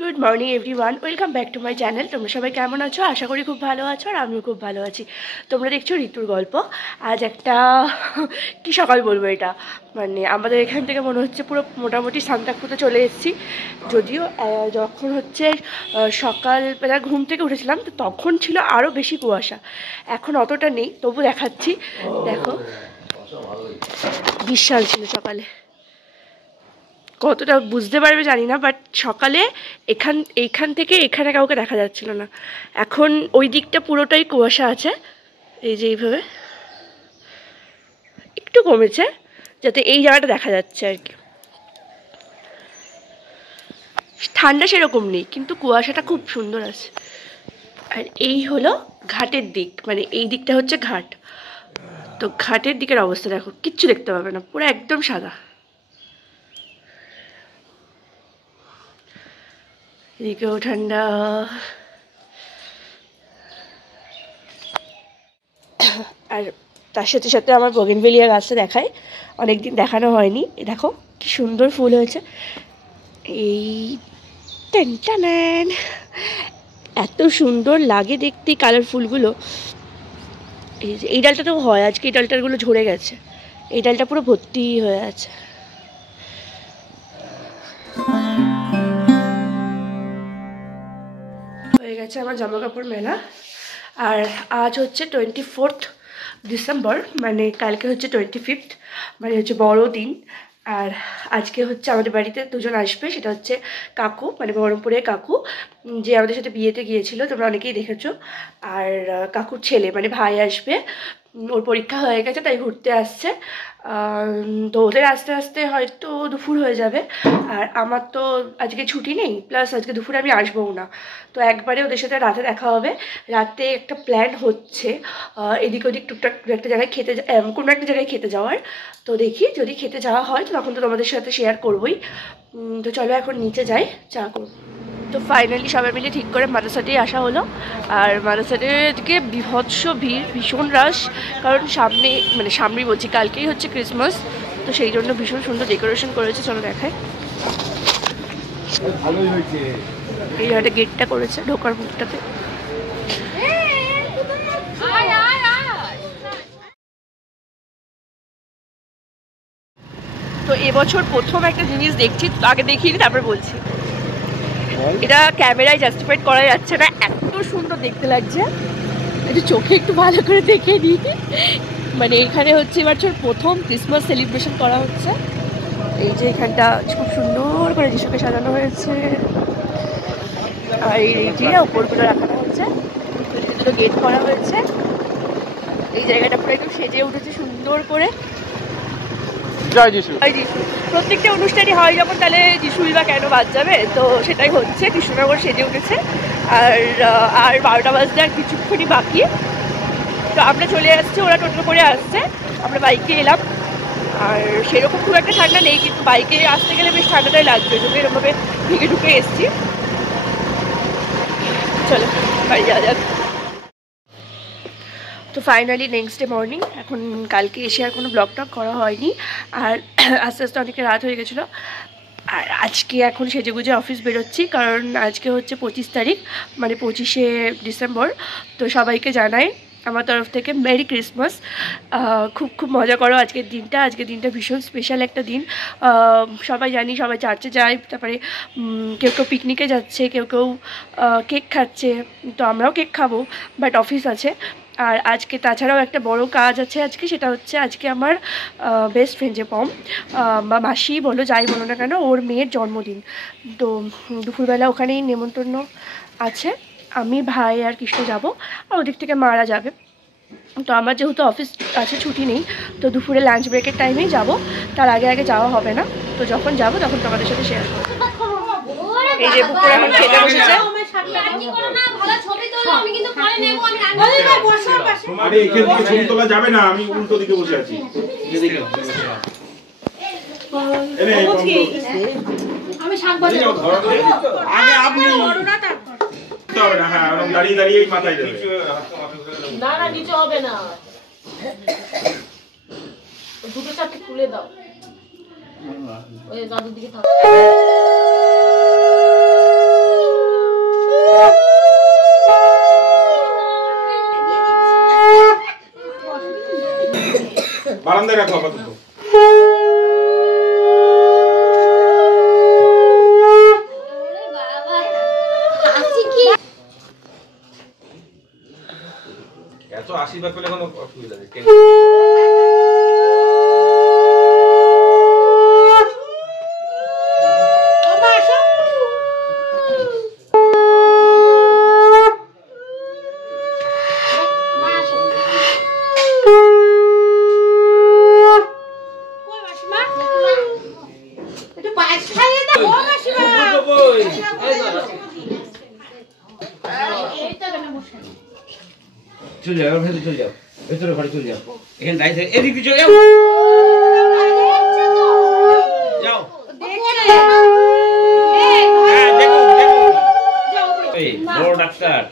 Good morning everyone, welcome back to my channel. তোমরা সবাই কেমন আছো? আশা করি খুব ভালো আছো, আর আমিও খুব ভালো আছি। তোমরা দেখছো ঋতুর গল্প। আজ একটা কি সকাল বলবো, এটা মানে আমাদের এখান থেকে মনে হচ্ছে পুরো মোটামুটি সান্তাক্রুতে চলে এসেছি। যদিও যখন হচ্ছে সকালবেলা ঘুম থেকে উঠেছিলাম তো তখন ছিল আরও বেশি কুয়াশা, এখন অতটা নেই, তবু দেখাচ্ছি। দেখো, বিশাল ছিল সকালে, কতটা বুঝতে পারবে জানি না, বাট সকালে এইখান থেকে এখানে কাউকে দেখা যাচ্ছিল না। এখন ওই দিকটা পুরোটাই কুয়াশা আছে, এই যে এইভাবে একটু কমেছে, যাতে এই জায়গাটা দেখা যাচ্ছে আর কি। ঠান্ডা সেরকম নেই, কিন্তু কুয়াশাটা খুব সুন্দর আছে। আর এই হলো ঘাটের দিক, মানে এই দিকটা হচ্ছে ঘাট। তো ঘাটের দিকের অবস্থা দেখো, কিচ্ছু দেখতে পাবে না, পুরো একদম সাদা। এদিকেও ঠান্ডা। আর তার সাথে সাথে আমার বোগেনভেলিয়া গাছটা দেখায়, অনেকদিন দেখানো হয়নি। দেখো কি সুন্দর ফুল হয়েছে, এই টেনটানেন, এত সুন্দর লাগে দেখতে কালার ফুলগুলো। এই যে এই ডালটাতেও হয়, আজকে এই ডালটাগুলো ঝরে গেছে, এই ডালটা পুরো ভর্তি হয়ে আছে। হয়ে গেছে আমার জামা কাপড় মেলা। আর আজ হচ্ছে 24 ডিসেম্বর, মানে কালকে হচ্ছে 25, মানে হচ্ছে বড়দিন। আর আজকে হচ্ছে আমাদের বাড়িতে দুজন আসবে, সেটা হচ্ছে কাকু, মানে বহরমপুরের কাকু, যে আমাদের সাথে বিয়েতে গিয়েছিল, তোমরা অনেকেই দেখেছো। আর কাকুর ছেলে মানে ভাই আসবে, ওর পরীক্ষা হয়ে গেছে তাই ঘুরতে আসছে। তো ওদের আস্তে আস্তে হয়তো দুপুর হয়ে যাবে। আর আমার তো আজকে ছুটি নেই, প্লাস আজকে দুপুরে আমি আসবও না, তো একবারে ওদের সাথে রাতে দেখা হবে। রাতে একটা প্ল্যান হচ্ছে এদিক ওদিক টুকটাক একটা জায়গায় খেতে, কোনো একটা জায়গায় খেতে যাওয়ার। তো দেখি যদি খেতে যাওয়া হয় তো তখন তো তোমাদের সাথে শেয়ার করবোই। তো চলো এখন নিচে যাই, চা করবো। তো ফাইনালি সবাই মিলে ঠিক করে মাদ্রাসাতেই আসা হলো। আর মাদ্রাসাটের দিকে বিভৎস ভিড়, ভীষণ রাশ, কারণ সামনেই বলছি, কালকেই হচ্ছে ক্রিসমাস, তো সেই জন্য ভীষণ সুন্দর ডেকোরেশন করেছে। চলো দেখায়, এই একটা গেটটা করেছে ঢোকার মুখটাতে। তো এবছর প্রথম একটা জিনিস দেখছি, আগে দেখিনি তারপর বলছি, এটা ক্যামেরায় জাস্টিফাইড করা যাচ্ছে না, এত সুন্দর দেখতে লাগছে। একটু চোখে একটু ভালো করে দেখে নিই। মানে এখানে হচ্ছে এবছর প্রথম ক্রিসমাস সেলিব্রেশন করা হচ্ছে। এই যে এখানটা খুব সুন্দর করে যিশুকে সাজানো হয়েছে, আর এই যে ওপরগুলো রাখানো হচ্ছে, দুটো গেট করা হয়েছে। এই জায়গাটা পুরো একদম সেজে উঠেছে সুন্দর করে। জয় যিশু, জয় যিশু। প্রত্যেকটা অনুষ্ঠানই হয় যখন, তাহলে যিশুই বা কেন বাদ যাবে, তো সেটাই হচ্ছে, কৃষ্ণনগর সেজে উঠেছে। আর 12টা বাজতে আর কিছুক্ষণই বাকি। তো আমরা চলে আসছি, ওরা টোটো করে আসছে, আমরা বাইকে এলাম। আর সেরকম খুব একটা ঠান্ডা নেই, কিন্তু বাইকে আসতে গেলে বেশ ঠান্ডাটাই লাগবে, যদি এরকমভাবে ঢুকে এসছি। চলো বাড়ি যাওয়া যাক। তো ফাইনালি নেক্সট ডে মর্নিং, এখন কালকে এসে আর কোনো ব্লগ টক করা হয়নি, আর আস্তে আস্তে অনেকে রাত হয়ে গেছিলো। আর আজকে এখন সেজেগুজে অফিস বেরোচ্ছি, কারণ আজকে হচ্ছে 25 তারিখ, মানে 25শে ডিসেম্বর। তো সবাইকে জানাই আমার তরফ থেকে মেরি ক্রিসমাস। খুব খুব মজা করো আজকের দিনটা ভীষণ স্পেশাল একটা দিন। সবাই জানি, সবাই চার্চে যায়, তারপরে কেউ কেউ পিকনিকে যাচ্ছে, কেউ কেউ কেক খাচ্ছে, তো আমরাও কেক খাবো, বাট অফিস আছে। আর আজকে তাছাড়াও একটা বড় কাজ আছে আজকে, সেটা হচ্ছে আজকে আমার বেস্ট ফ্রেন্ড যে পম বা মাসি বলো, যাই বলো না কেন, ওর মেয়ের জন্মদিন। তো দুপুরবেলা ওখানেই নেমন্তন্ন আছে, আমি ভাই আর কৃষ্ণ যাব, আর ওদিক থেকে মারা যাবে। তো আমার যেহেতু অফিস আছে, ছুটি নেই, তো দুপুরে লাঞ্চ ব্রেকের টাইমেই যাব, তার আগে আগে যাওয়া হবে না। তো যখন যাব তখন তোমাদের সাথে শেয়ার করব। এই যে পুকুর এখন খেতে বসেছে। দুটো চারটে খুলে দাও, ওই দাদুর দিকে থাকো। বারান্দায় রাখো আপাতত। এত আশীর্বাদ করলে কোনো অসুবিধা নেই। চলে যাও, ভেতরে চলে যাও, ভেতরে ঘরে চলে যাও, এখানে দাঁড়িয়ে থাকে, এদিক দিয়ে চলে যাও, যাও। হ্যাঁ, দেখো দেখো, এই বড় ডাক্তার।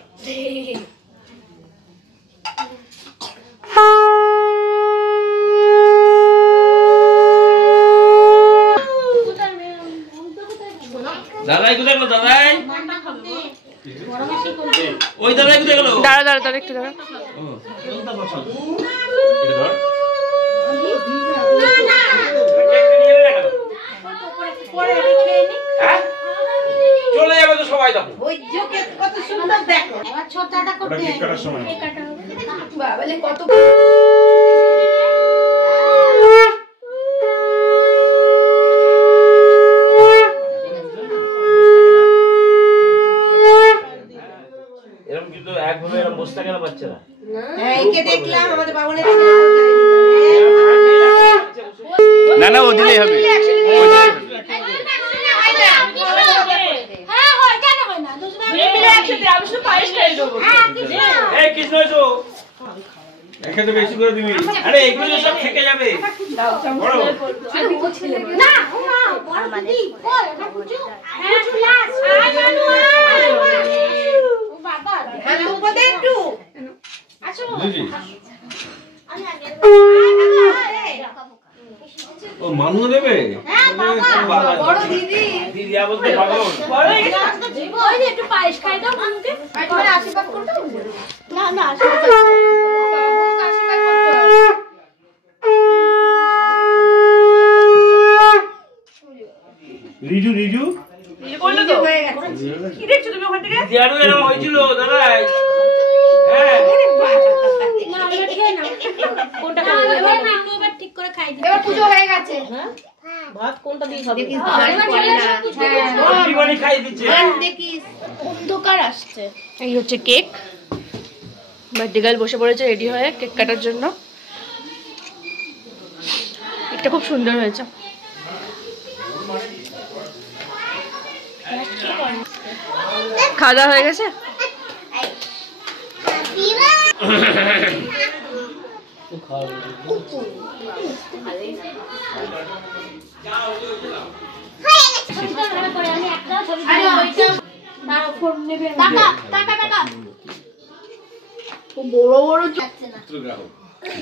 দাদাই কোথায় গেল? দাদাই ওই দাদাই কোথায় গেল? দাঁড়া দাঁড়া দাঁড়া একটু দাঁড়া। চলে যাবে তো সবাই, দেখো কত সুন্দর দেখো ছোটটা করতে বাবালে কত এরকম কিন্তু একভাবে এরকম বসে থাকে না বাচ্চারা। হ্যাঁ একে দেখলাম আমাদের বাবনের না না ও দিলেই হবে। হ্যাঁ হয় কেন হয় না দুজনে মিলে একসাথে আমি শুধু পায়েস খাই দেব এই কৃষ্ণ এসো, এখানে বেশি করে দিবি। আরে এগুলো তো সব থেকে যাবে। বড় না না বড় দিদি কই এটা বুঝু হ্যাঁ লাস আই মানু ও বাবা হ্যাঁ তো দে একটু আসো দিদি আমি আগে ও মানু দেবে। হ্যাঁ বাবা বড় দিদি দিদি বলতে পাগল। বড় একটা জীবন ওই যে একটু পায়েস খাই দাও আমাকে একবার আশীর্বাদ করতে না না আশীর্বাদ বাবুকে আশীর্বাদ করতে রিজু রিজু বললো তো কি দেখছো তুমি ওখান থেকে? দিয়ারু এরকম হয়েছিল দাদাই। হ্যাঁ না আমরা খেয়ে না কোনটা খাই না আমি এবার ঠিক করে খাই দিই এবার পূজা হয়ে গেছে ভাত কোনটা দিয়ে খাবো? জীবনী খাই দিচ্ছে। দেখিস অন্ধকার আসছে এই হচ্ছে কেক। বার্থডে গার্ল বসে পড়েছে রেডি হয়ে কেক কাটার জন্য। কেকটা খুব সুন্দর হয়েছে। খাওয়া দাওয়া হয়ে গেছে? বড় বড়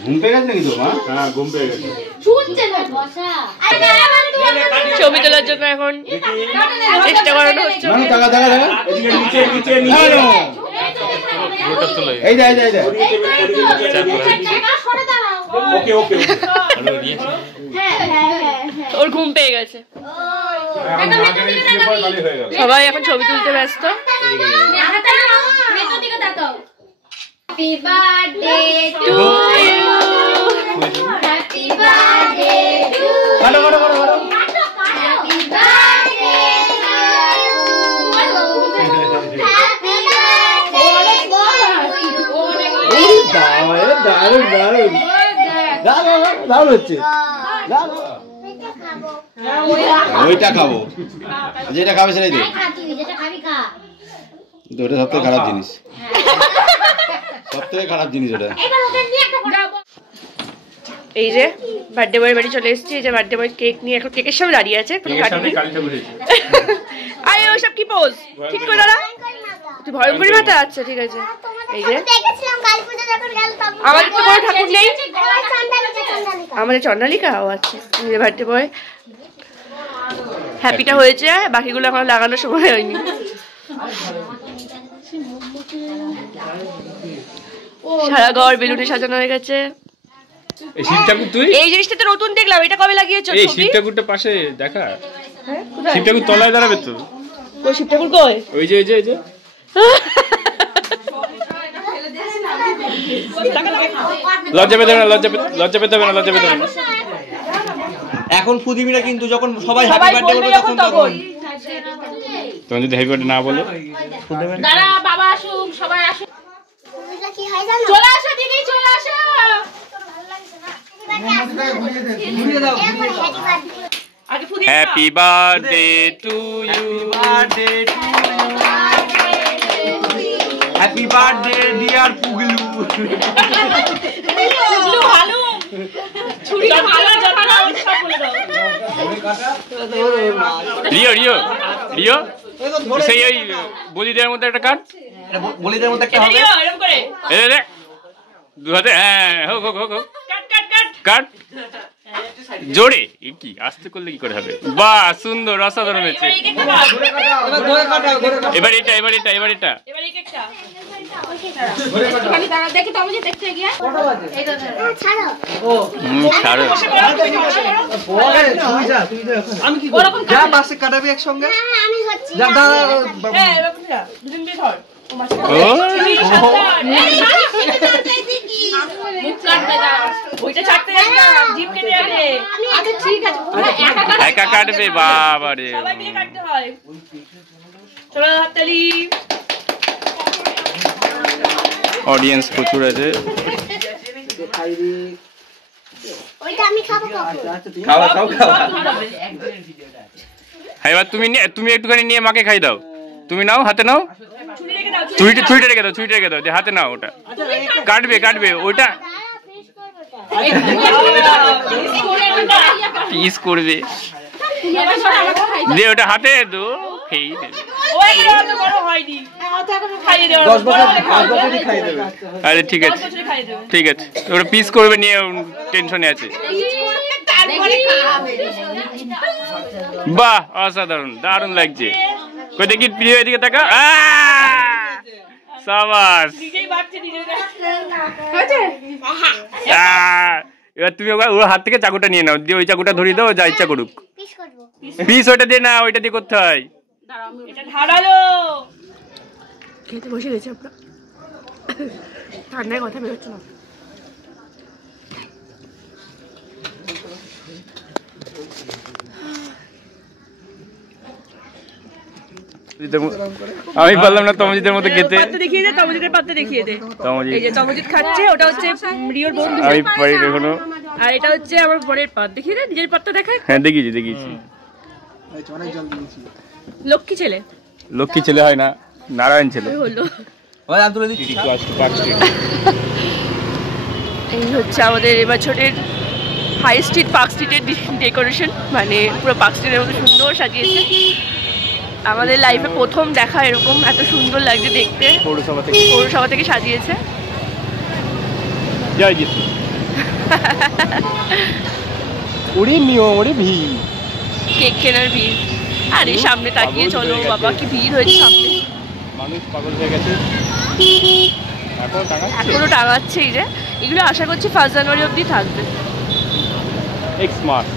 ঘুম পেয়ে গেছে নাকি তো মা? হ্যাঁ ঘুম পেয়ে গেছে। শুনছে না বসা ছবি তোলার জন্য এখন চেষ্টা করানো হচ্ছে। না টাকা টাকা টাকা এদিকে নিচে নিচে নিচে এই দে এই দে এই দে ওকে ওকে ওর ঘুম পেয়ে গেছে। সবাই এখন ছবি তুলতে ব্যস্ত। Happy birthday to you happy birthday to কাটো কাটো কাটো কাটো হ্যাপি বার্থডে হ্যাপি বার্থডে দারুণ দারুণ দারুণ দারুণ হচ্ছে। ওইটা খাবো, যেটা খাবে সেটাই দে। যেটা খাবি খা ওটা সব থেকে খারাপ জিনিস, সব থেকে খারাপ জিনিস ওটা। এবার ওটা নিয়ে একটা ফটো। এই যে বার্থডে বয়ের বাড়ি চলে এসেছি। এই যে বার্থডে বয় কেক নিয়ে এখন কেকের সামনে দাঁড়িয়ে আছে। কোনো কাটেনি। আরে ওসব কি পোজ? ঠিক করে দাঁড়া। তুই ভয়ঙ্করী মাথা? আচ্ছা ঠিক আছে। এই যে দেখেছিলাম কালী পূজা যখন গেল তখন আমাদের তো কোনো ঠাকুর নেই। চন্দ্রালিকা আমাদের চন্দ্রালিকা? ও আচ্ছা। এই যে বার্থডে বয় হ্যাপিটা হয়েছে, বাকিগুলো এখন লাগানোর সময় হয়নি। সারা ঘর বেলুনে সাজানো হয়ে গেছে। এই শিব ঠাকুর তুই এই জিনিসটা তো নতুন দেখলাম, এটা কবে লাগিয়েছো? এই শিব ঠাকুরটা পাশে দেখা, শিব ঠাকুর তলায় দাঁড়াবে তো। ওই শিব ঠাকুর কই? ওই যে এই যে লজ্জা পেতে হবে না, লজ্জা পেতে হবে না, লজ্জা পেতে হবে না। এখন ফুদিমিরা কিন্তু যখন সবাই সবাই বলবে যখন তখন। তখন যদি হ্যাপি বার্থডে না বলো, দাঁড়া বাবা আসুক, সবাই আসুক। কি হয় জানো? চলে আসো দিদি, চলে আসো। আগে ফুদি happy birthday to you, happy birthday dear Puglu. Puglu ভালো, ছুরিটা ভালো জানা সব বলে দাও। রিও রিও রিও সেই ওই বলিদের মধ্যে একটা কাট, বলিদের মধ্যে একটা হবে। এরকম করে এই দেখ দু হাতে, হ্যাঁ হোক হোক হোক হোক, কাট কাট কাট। কাট জোরে। এ কি আস্তে করলে কি করে হবে? বাহ সুন্দর, অসাধারণ হয়েছে। এই কেকটা কাট। এবার ধরে কাটাও, ধরে কাটাও। এবার এটা এবার এটা এবার এটা এবার এই কেকটা খালি দাঁড়া, দেখি তো আমি যে দেখতে গিয়ে এই দাও ছাড়ো। ছাড়ো। আমি কি করব? যা পাশে কাটাবি একসঙ্গে। আমি হচ্ছি যা দাঁড়া। হ্যাঁ এবার বুঝা দুদিন দিয়ে ধর। ও ওইটা ছাড়তে যাস না, জিপ কেটে যাবে। আচ্ছা ঠিক আছে, একা কাটবে বাবা রে। সবাই মিলে কাটতে হয়। চলো হাততালি। অডিয়েন্স প্রচুর আছে। ওইটা আমি খাবো কখন? খাওয়া খাও খাওয়া। হ্যাঁ এবার তুমি একটুখানি নিয়ে মাকে খাই দাও। তুমি নাও, হাতে নাও, ছুরি রেখে দাও। ছুরিটা রেখে দাও, ছুরিটা রেখে দাও, যে হাতে নাও, ওটা কাটবে ওইটা পিস করবে, দিয়ে ওটা হাতে দো খেয়ে দেবে। ওই অত বড় হয়নি, খাইয়ে দেওয়া 10 বছর খাই দেবে। আরে ঠিক আছে খাইয়ে দেবে। ঠিক আছে, ওটা পিস করবে, নিয়ে টেনশনে আছে। তারপরে বাহ অসাধারণ, দারুণ লাগছে। কই দেখি প্রিয় এদিকে তাকা, সাবাস। নিজেই বাড়ছে, নিজেই এবার তুমি ওর হাত থেকে চাকুটা নিয়ে নাও, দিয়ে ওই চাকুটা ধরিয়ে দাও, যা ইচ্ছা করুক। পিস করবো। পিস ওইটা দিয়ে না, ওইটা দিয়ে করতে হয়। এটা ধারালো। খেতে বসে গেছে আমরা, ঠান্ডায় কথা বেরোচ্ছে না। আমি বললাম না তমজিদের মতো খেতে। পাত্তা দেখিয়ে দে, তমজিদের পাত্তা দেখিয়ে দে। এই যে তমজিৎ খাচ্ছে, ওটা হচ্ছে রিওর বন্ধু, আমি পারি এখনো। আর এটা হচ্ছে আমার বোনের পাত। দেখিয়ে দে, নিজের পাত্তা দেখায়। হ্যাঁ দেখিয়েছি। লক্ষ্মী ছেলে লক্ষ্মী ছেলে হয় না, নারায়ণ ছেলে। হলো। ওই আমি তুলে দিচ্ছি। এই হচ্ছে আমাদের এবছরের হাই স্ট্রিট পার্ক স্ট্রিটের ডেকোরেশন, মানে পুরো পার্ক স্ট্রিটের মতো সুন্দর সাজিয়েছে। আমাদের লাইফে প্রথম দেখা এরকম এত সুন্দর লাগছে দেখতে। পৌরসভা থেকে সাজিয়েছে। জয় যিশু। ওরে নিয়ম, ওরে ভিড়, কেক কেনার ভিড়। আরে সামনে তাকিয়ে চলো বাবা, কি ভিড় হয়েছে সামনে। মানুষ পাগল হয়ে গেছে। এখনো টাঙাচ্ছে। এই যে এগুলো আশা করছি 1 জানুয়ারি অবধি থাকবে। X mark.